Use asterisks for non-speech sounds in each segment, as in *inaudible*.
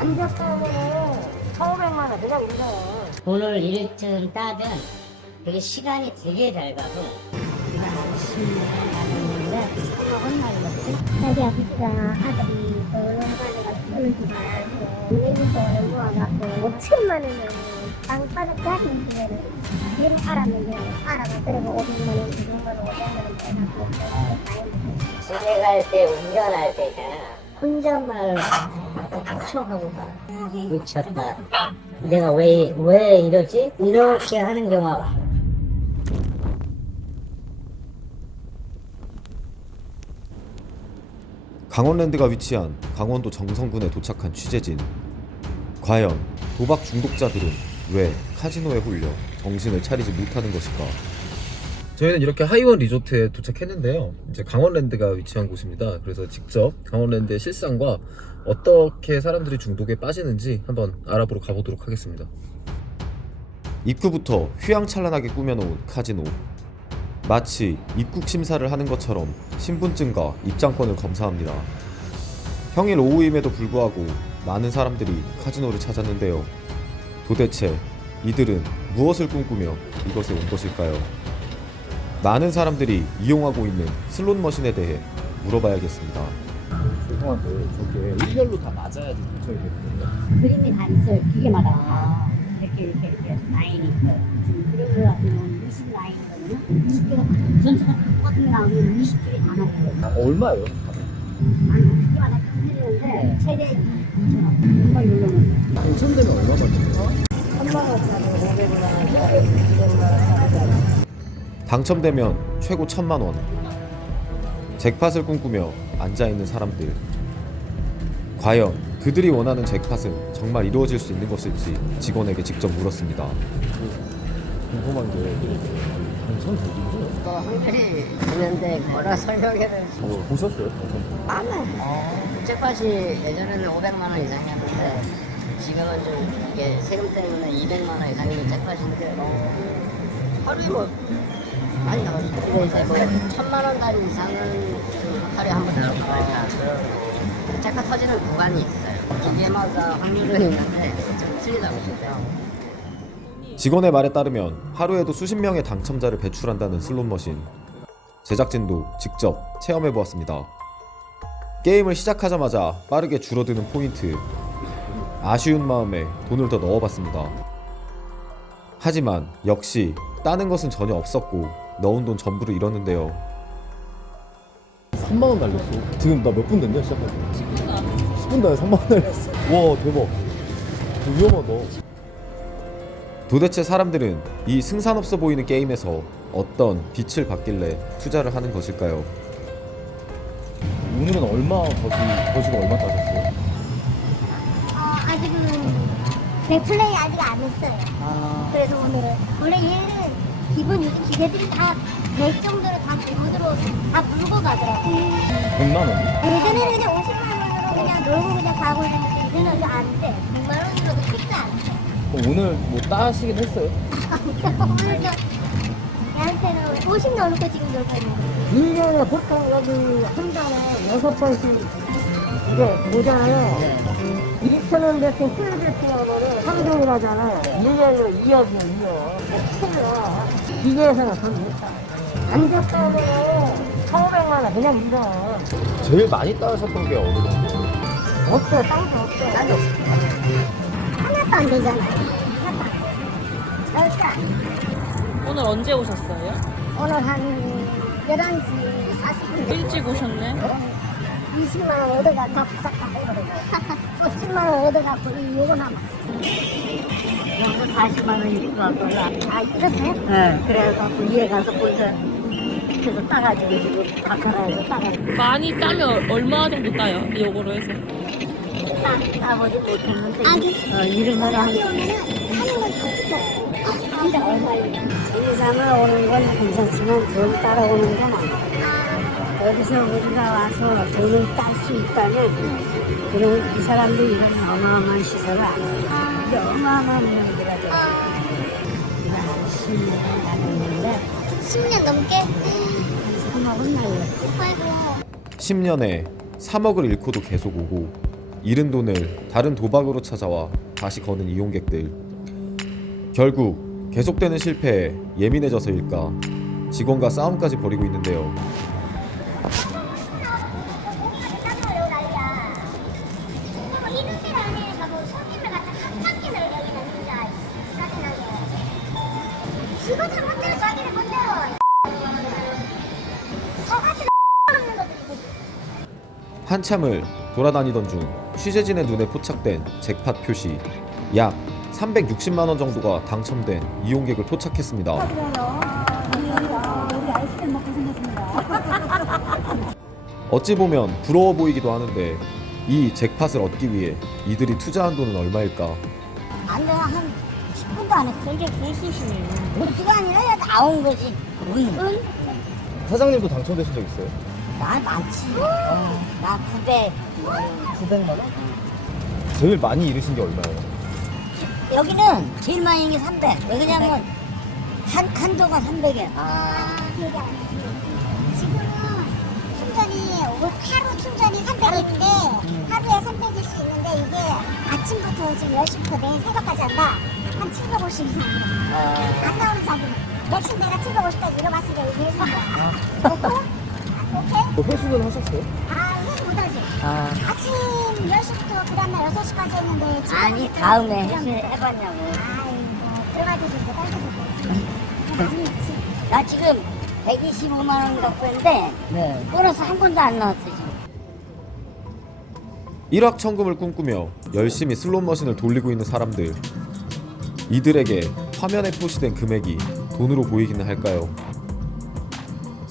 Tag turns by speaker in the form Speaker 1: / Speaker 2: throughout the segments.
Speaker 1: 안 잡으면 1,500만 원 그냥 인정.
Speaker 2: 오늘 일정 따면 그게 시간이 되게 밝아서 우리가 한 10년 나눴는데 엄마 혼나겠지?
Speaker 3: 자기 아버지가 아들이 노름반에가 떨어지지 말고 은행에서 모아갖고 5천만 원을 땅바닥 가진 집에는 일 알았는데 알아서 그리고 500만 원, 200만 원, 500만 원 빼갖고
Speaker 2: 집에 갈 때 운전할 때 있잖아 혼잣말 툭툭하고 가 미쳤다 내가 왜, 왜 이러지? 이렇게 하는 경우가
Speaker 4: 강원랜드가 위치한 강원도 정성군에 도착한 취재진. 과연 도박 중독자들은 왜 카지노에 홀려 정신을 차리지 못하는 것일까? 저희는 이렇게 하이원 리조트에 도착했는데요. 이제 강원랜드가 위치한 곳입니다. 그래서 직접 강원랜드의 실상과 어떻게 사람들이 중독에 빠지는지 한번 알아보러 가보도록 하겠습니다. 입구부터 휘황찬란하게 꾸며놓은 카지노. 마치 입국 심사를 하는 것처럼 신분증과 입장권을 검사합니다. 평일 오후임에도 불구하고 많은 사람들이 카지노를 찾았는데요. 도대체 이들은 무엇을 꿈꾸며 이것에 온 것일까요? 많은 사람들이 이용하고 있는 슬롯 머신에 대해 물어봐야겠습니다.
Speaker 5: 죄송한데 저게 일렬로 다 맞아야지 근처이거든요.
Speaker 2: 그림이 다 있어요. 기계마다 이렇게 이렇게 이렇게 라인이 있어요. 그런 거 같으면 20 라인이거든요. 20개가 전체가 똑같은 게 나오면 20줄이 다 나와요.
Speaker 5: 얼마예요?
Speaker 2: 아니 기계마다 다 틀리는데 최대 2,000원. 한번 누르면
Speaker 5: 당첨되면 얼마 받죠?
Speaker 2: 3만
Speaker 4: 당첨되면 최고 천만 원. 잭팟을 꿈꾸며 앉아 있는 사람들. 과연 그들이 원하는 잭팟은 정말 이루어질 수 있는 것일지 직원에게 직접 물었습니다.
Speaker 5: 궁금한 게 당첨 되기는
Speaker 2: 뭐 확률이 있는데 뭐라 설명해야 될지
Speaker 5: 어, 보셨어요? 당첨?
Speaker 2: 많아요 잭팟이 예전에는 500만 원 이상이었는데 지금은 좀 이게 세금 때문에 200만 원 이상이 잭팟인데 하루에 뭐 많이 나가죠. 근데 이제 뭐 천만 원짜리 이상은 좀 하루에 한 번 들어가니까 잭팟 터지는 구간이 있어요. 기계마다 확률은 있는데 좀 틀리다고 보시대요.
Speaker 4: 직원의 말에 따르면 하루에도 수십 명의 당첨자를 배출한다는 슬롯머신. 제작진도 직접 체험해 보았습니다. 게임을 시작하자마자 빠르게 줄어드는 포인트. 아쉬운 마음에 돈을 더 넣어봤습니다. 하지만 역시 따는 것은 전혀 없었고 넣은 돈 전부를 잃었는데요.
Speaker 5: 3만 원 날렸어. 지금 나 몇 분 됐냐 시작할 때? 10분 안 10분 단에 3만 원 날렸어. 와 대박. 위험하다.
Speaker 4: 도대체 사람들은 이 승산 없어 보이는 게임에서 어떤 빛을 받길래 투자를 하는 것일까요?
Speaker 5: 오늘은 얼마 거시 거시가 얼마 따졌어요?
Speaker 3: 어, 아직은 내 플레이 아직 안 했어요. 그래서 오늘은 원래 얘는 기본 이 기계들이 다100 정도로 다 기본으로 다 물고 가더라고.
Speaker 5: 100만 원.
Speaker 3: 예전에는 그냥 50만 원으로 그냥 놀고 그냥 가고 있는데 이제는 이제 안 돼. 100만 원으로도 택도 안 돼.
Speaker 5: 그럼 오늘 뭐 따시긴 했어요? *laughs*
Speaker 3: 오늘 저 얘한테는 50 넣어놓고 지금 놀고 있는 거예요.
Speaker 1: 1년에 보통 여기 한 달에 여섯 번씩 이게 모자라요. 2천 원 대신 필리핀어는 3종이라잖아요. 1년에 2억이요, 2억. 큰일나. 기계에서는 돈 못다. 안 잡다면 1,500만 원 그냥 인정.
Speaker 5: 제일 많이 따셨던 게 어느 정도?
Speaker 1: 없어, 딴게 없어. 딴게 없어.
Speaker 3: 하나도 안 되잖아요. 하나도 안 돼. 절대 안 돼.
Speaker 6: 오늘 언제 오셨어요?
Speaker 3: 오늘 한 11시 40분
Speaker 6: 일찍 오셨네.
Speaker 3: 20만 원 얻어가 다 부탁하고 또 10만 원 얻어갖고 이 요거 남아.
Speaker 2: 40만 원이 있는 것 같구나.
Speaker 3: 아, 이렇어요
Speaker 2: 네, 그래갖고 이에 가서 보니까 그래서 따가지고 지금 바카라에서 따가지고
Speaker 6: 많이 따면 얼마 정도 따요? 이거로 해서.
Speaker 2: 따, 따보지 못했는데
Speaker 3: 아니.
Speaker 2: 어, 이런 거를 한
Speaker 3: 하는. 근데 얼마예요?
Speaker 2: 이상을 오는 건 괜찮지만 돈 따라오는 건 아니야. 여기서 우리가 와서 돈을 딸 수 있다면 그럼 이 사람도 이런 어마어마한 시설을 안 해요. 어마어마한 명들가 돼요. 이거 한 10년 다녔는데
Speaker 3: 10년 넘게?
Speaker 2: 3억은 날려.
Speaker 3: 아이고.
Speaker 4: 10년에 3억을 잃고도 계속 오고 잃은 돈을 다른 도박으로 찾아와 다시 거는 이용객들. 결국 계속되는 실패에 예민해져서일까 직원과 싸움까지 벌이고 있는데요. 한참을 돌아다니던 중 취재진의 눈에 포착된 잭팟 표시 약 360만 원 정도가 당첨된 이용객을 포착했습니다. *laughs* 어찌 보면 부러워 보이기도 하는데 이 잭팟을 얻기 위해 이들이 투자한 돈은 얼마일까?
Speaker 3: 안 돼, 한 10분도 안 했어. 이게 개시시네. 우리가 아니라 나온 거지. 운. 운?
Speaker 5: 사장님도 당첨되신 적 있어요?
Speaker 3: 나 많지. 어, 나 900, 900만 원?
Speaker 5: 제일 많이 잃으신 게 얼마예요?
Speaker 3: 여기는 제일 많이 게 300. 왜냐면 한, 한도가 300이야. 아, 아니지. 지금은 충전이 오- 하루 충전이 300인데 하루에 300일 수 있는데 이게 아침부터 지금 10시부터 내일 새벽까지 한다. 한 750 이상. 안 나오는 자기는. 백신 내가 750까지 잃어봤으니까 이거 해준 거야. 오케이? 오케이?
Speaker 5: 뭐 회수는 하셨어요?
Speaker 3: 아, 이건 못하지.
Speaker 2: 아,
Speaker 3: 아침 10시부터 그 다음날 6시까지 했는데 지금
Speaker 2: 아니 다음에
Speaker 3: 그냥-
Speaker 2: 해봤냐고.
Speaker 3: 아이고 딸도 되고
Speaker 2: 나 지금 125만 원 갖고 있는데
Speaker 3: 네.
Speaker 2: 보너스 한 번도 안 나왔어 지금.
Speaker 4: 일확천금을 꿈꾸며 열심히 슬롯 머신을 돌리고 있는 사람들. 이들에게 화면에 표시된 금액이 돈으로 보이기는 할까요?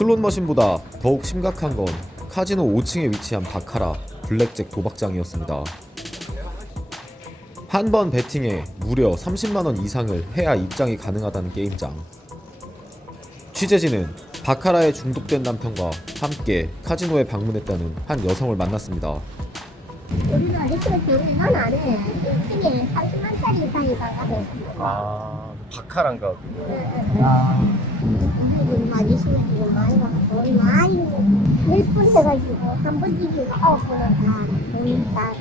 Speaker 4: 슬롯 머신보다 더욱 심각한 건 카지노 5층에 위치한 바카라 블랙잭 도박장이었습니다. 한 번 베팅에 무려 30만 원 이상을 해야 입장이 가능하다는 게임장. 취재진은 바카라에 중독된 남편과 함께 카지노에 방문했다는 한 여성을 만났습니다.
Speaker 3: 우리는 아직도 결혼은 안 해. 1층에 30만짜리 이상이 가거든.
Speaker 5: 아 바카란가
Speaker 3: 아. 지금 많이 심해 지금 많이 가서 돈이 많이 몇분 해가지고 한번 이기고 아홉 번은 다 돈이 다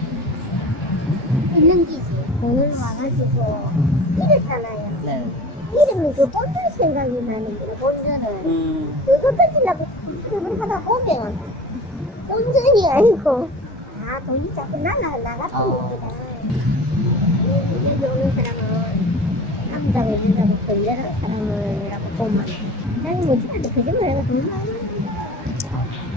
Speaker 3: 있는 기지. 돈을 와가지고 이랬잖아요.
Speaker 2: 네.
Speaker 3: 이름이 그 본전 생각이 나는 거예요, 본전을.
Speaker 2: 음.
Speaker 3: 그거 뺏으려고 수습을 하다 보면 본전이 아니고 아 돈이 자꾸 날아 나갔던
Speaker 2: 어.
Speaker 3: 겁니다. 여기 오는 사람은 남자가 여자가 걸려는 사람을이라고 보면 나는 뭐 지한테 거짓말 해가 돈 많이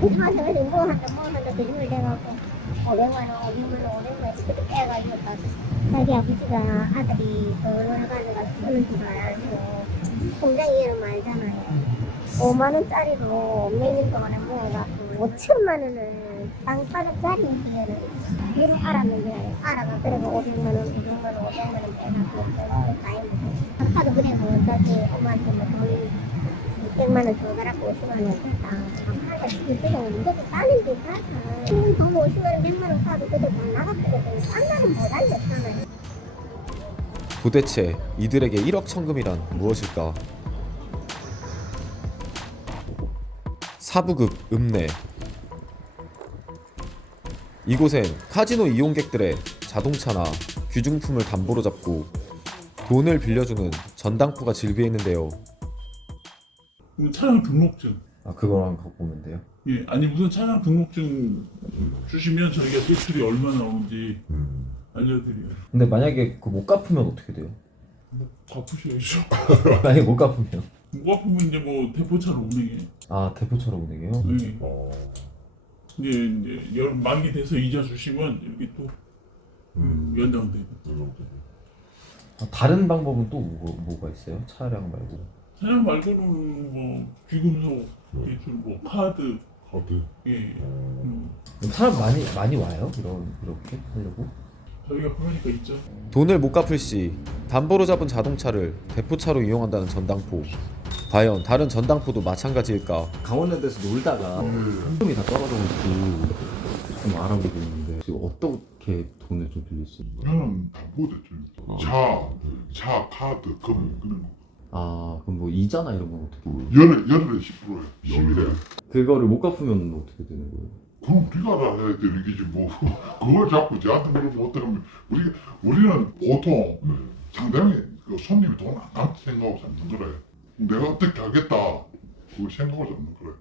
Speaker 3: 이상한테 가지고 뭐 한다 뭐 한다 거짓말 해갖고 500만 원, 500만 원, 500만 원 이렇게 빼가지고 다 자기 아버지가 아들이 돈을 가져가 쓰는 줄 알고 통장에 이름 알잖아요. 5만 원짜리로 몇 년 동안에 모아갖고 5천만 원을 땅바닥짜리 미리 알았는데 알아가 그래고 500만 원, 200만 원, 500만 원 빼갖고 그래서 다행이죠. 아빠도 그래고 어차피 엄마한테 뭐돈 600만 원 줘가라고 50만 원 줬다. 아빠가 지금 그냥 이것도 따는 게 가서 지금 돈 50만 원, 100만 원 사도 그때 돈 나갔거든. 딴 날은 못 알렸잖아요.
Speaker 4: 도대체 이들에게 1억 천금이란 무엇일까? 사부급 읍내 이곳엔 카지노 이용객들의 자동차나 귀중품을 담보로 잡고 돈을 빌려주는 전당포가.
Speaker 7: 그럼 차량 등록증.
Speaker 4: 아 그거랑 갖고 오면 돼요?
Speaker 7: 예, 아니 무슨 차량 등록증 주시면 저희가 대출이 얼마 나오는지 알려드려요.
Speaker 4: 근데 만약에 그 못 갚으면 어떻게 돼요?
Speaker 7: 갚으셔야죠. *laughs*
Speaker 4: 만약에 못 갚으면
Speaker 7: 못 갚으면 이제 뭐 대포차로 운행해.
Speaker 4: 아 대포처럼 운행해요?
Speaker 7: 예. 이제 이제 열 만기 돼서 이자 주시면 이렇게 또 연장되고.
Speaker 4: 아, 다른 방법은 또 뭐, 뭐가 있어요? 차량 말고
Speaker 7: 차량 말고는 뭐 귀금속 대출, 뭐 카드. 카드. 예. 음,
Speaker 4: 사람 많이 많이 와요? 이런 이렇게 하려고?
Speaker 7: 저희가 그러니까 있죠.
Speaker 4: 돈을 못 갚을 시 담보로 잡은 자동차를 대포차로 이용한다는 전당포. 과연 다른 전당포도 마찬가지일까?
Speaker 8: 강원랜드에서 놀다가 현금이 다 떨어져가지고 좀 알아보고 있는데 지금 어떻게 돈을 좀 빌릴 수 있는 거예요?
Speaker 9: 나는 담보대출 차, 차, 카드, 금 그런 거
Speaker 8: 아 그럼 뭐 이자나 이런 건 어떻게
Speaker 9: 연애, 연애 10%야 11회.
Speaker 8: 그거를 못 갚으면 어떻게 되는 거예요?
Speaker 9: 그럼 우리가 알아야 되는 게지 뭐. *laughs* 그걸 자꾸 저한테 물으면 어떡하면 우리 우리는 보통 상대방이 그 손님이 돈 안 갚을 생각하고 잡는 거래. 내가 어떻게 하겠다 그걸 생각하고 잡는 거래.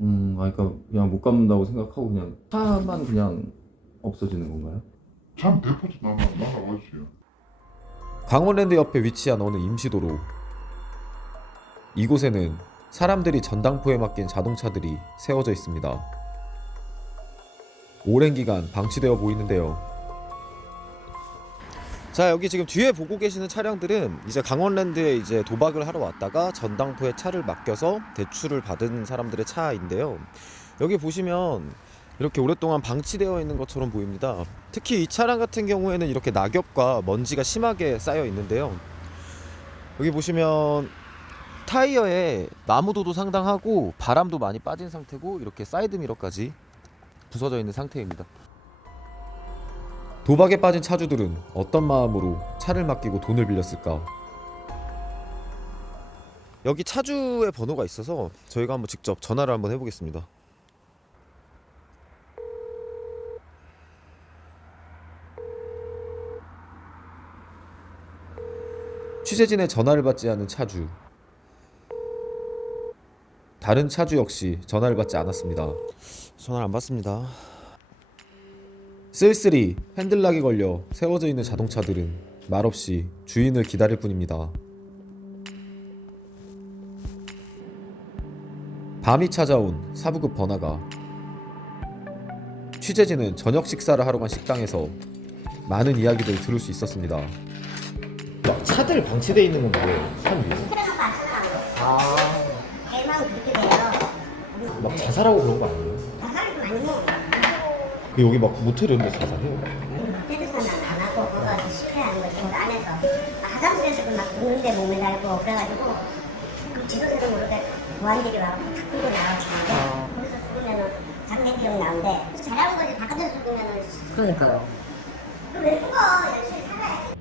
Speaker 8: 음, 아, 그러니까 그냥 못 갚는다고 생각하고 그냥 차만 그냥 없어지는 건가요?
Speaker 9: 참 대포도 나나 나가가지요.
Speaker 4: 강원랜드 옆에 위치한 어느 임시도로 이곳에는 사람들이 전당포에 맡긴 자동차들이 세워져 있습니다. 오랜 기간 방치되어 보이는데요. 자 여기 지금 뒤에 보고 계시는 차량들은 이제 강원랜드에 이제 도박을 하러 왔다가 전당포에 차를 맡겨서 대출을 받은 사람들의 차인데요. 여기 보시면 이렇게 오랫동안 방치되어 있는 것처럼 보입니다. 특히 이 차량 같은 경우에는 이렇게 낙엽과 먼지가 심하게 쌓여 있는데요. 여기 보시면 타이어에 나무도도 상당하고 바람도 많이 빠진 상태고 이렇게 사이드 미러까지 부서져 있는 상태입니다. 도박에 빠진 차주들은 어떤 마음으로 차를 맡기고 돈을 빌렸을까? 여기 차주의 번호가 있어서 저희가 한번 직접 전화를 한번 해보겠습니다. 취재진의 전화를 받지 않은 차주. 다른 차주 역시 전화를 받지 않았습니다. 전화를 안 받습니다. 쓸쓸히 핸들락이 걸려 세워져 있는 자동차들은 말없이 주인을 기다릴 뿐입니다. 밤이 찾아온 사부급 번화가. 취재진은 저녁 식사를 하러 간 식당에서 많은 이야기들을 들을 수 있었습니다. 막 차들 방치돼 있는 건 뭐예요? 산 위에?
Speaker 3: 대만 그렇게 돼요.
Speaker 4: 막 자살하고 그런 거 아니에요? 여기 막 모텔 이런 데 자살해요?
Speaker 3: 휴대폰은 안 하고 그거 가서 실패하는 거지 그거 안 해서 화장실에서도 막 죽는데 몸에 달고 그래가지고 그 지도세도 모르게 보안들이 와서 탁 끌고 나왔는데 거기서 죽으면은 장례 비용 나오는데 잘하는 거지 바깥에서 죽으면은
Speaker 2: 그러니까요.
Speaker 3: 왜 죽어 열심히 살아야지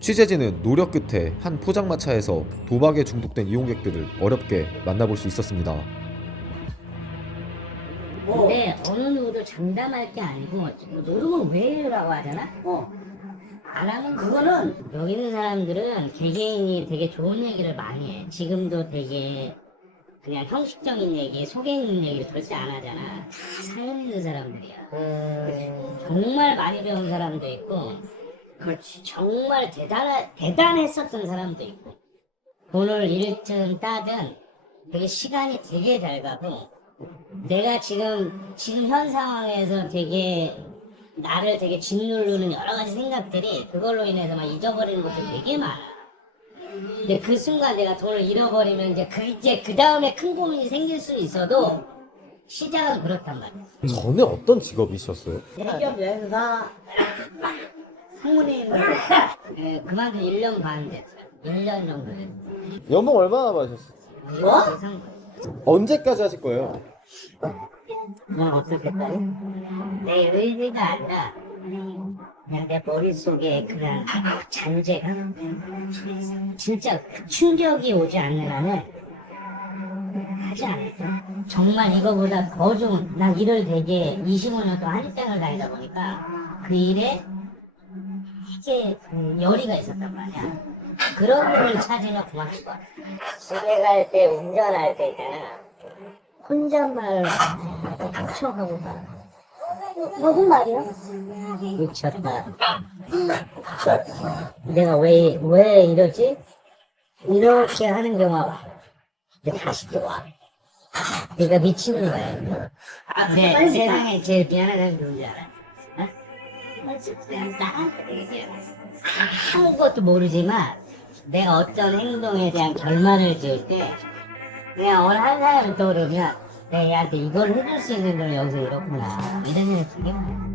Speaker 4: 취재진은 노력 끝에 한 포장마차에서 도박에 중독된 이용객들을 어렵게 만나볼 수 있었습니다.
Speaker 2: 어느 누구도 장담할 게 아니고 뭐 노름은 왜라고 하잖아? 어. 안 하는 그거는 여기 있는 사람들은 개개인이 되게 좋은 얘기를 많이 해. 지금도 되게 그냥 형식적인 얘기, 속에 있는 얘기를 절대 안 하잖아. 다 사연 있는 사람들이야. 정말 많이 배운 사람도 있고, 그렇지. 정말 대단 대단했었던 사람도 있고, 돈을 잃든 따든 되게 시간이 되게 잘 가고, 내가 지금 지금 현 상황에서 되게 나를 되게 짓누르는 여러 가지 생각들이 그걸로 인해서 막 잊어버리는 것도 되게 많아. 근데 그 순간 내가 돈을 잃어버리면 이제 그 이제 그 다음에 큰 고민이 생길 수 있어도 시작은 그렇단 말이야.
Speaker 4: 전에 어떤 직업이셨어요?
Speaker 2: 대기업 여행사 상무님 네, 그만둔 1년 반 됐어요. 1년 정도 됐어요.
Speaker 4: 연봉 얼마나 받으셨어요?
Speaker 2: 뭐? 상
Speaker 4: 언제까지 하실 거예요?
Speaker 2: 넌 어떻게 했다? 내 의지가 아니라 그냥 내 머릿속에 그냥 잔재가 진짜 그 충격이 오지 않는 한은 하지 않았어. 정말 이거보다 더 좀, 난 일을 되게 25년 동안 한식당을 다니다 보니까 그 일에 되게 그 열의가 있었단 말이야. 그런 분을 찾으면 고맙을 것 같아. 집에 갈 때, 운전할 때 있잖아. 혼잣말 척하고 가.
Speaker 3: 무슨 말이야?
Speaker 2: 미쳤다. 내가 왜, 왜 이러지? 이렇게 하는 경우가 다시 또 와. 내가 미치는 거야. 내 세상에 제일 미안한 사람이 누군지 알아? 어? 그냥 나한테 얘기해. 아무것도 모르지만 내가 어떤 행동에 대한 결말을 지을 때 그냥 어느 한 사람을 떠오르면 내가 얘한테 이걸 해줄 수 있는 건 여기서 이렇구나. 이런 생각이 되게 많아